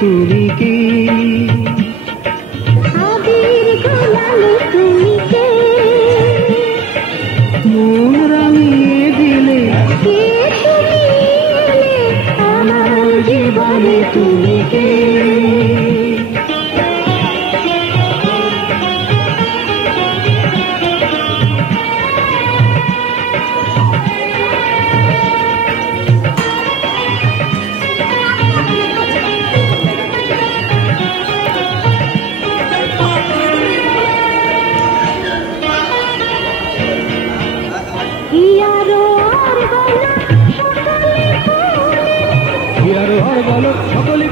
তুমি কি আবির গোলালে তুমি কে মন রাঙিয়ে দিলে কে তুমি এলে আমার জীবনে তুমি কে হিয়ার বলো সকলে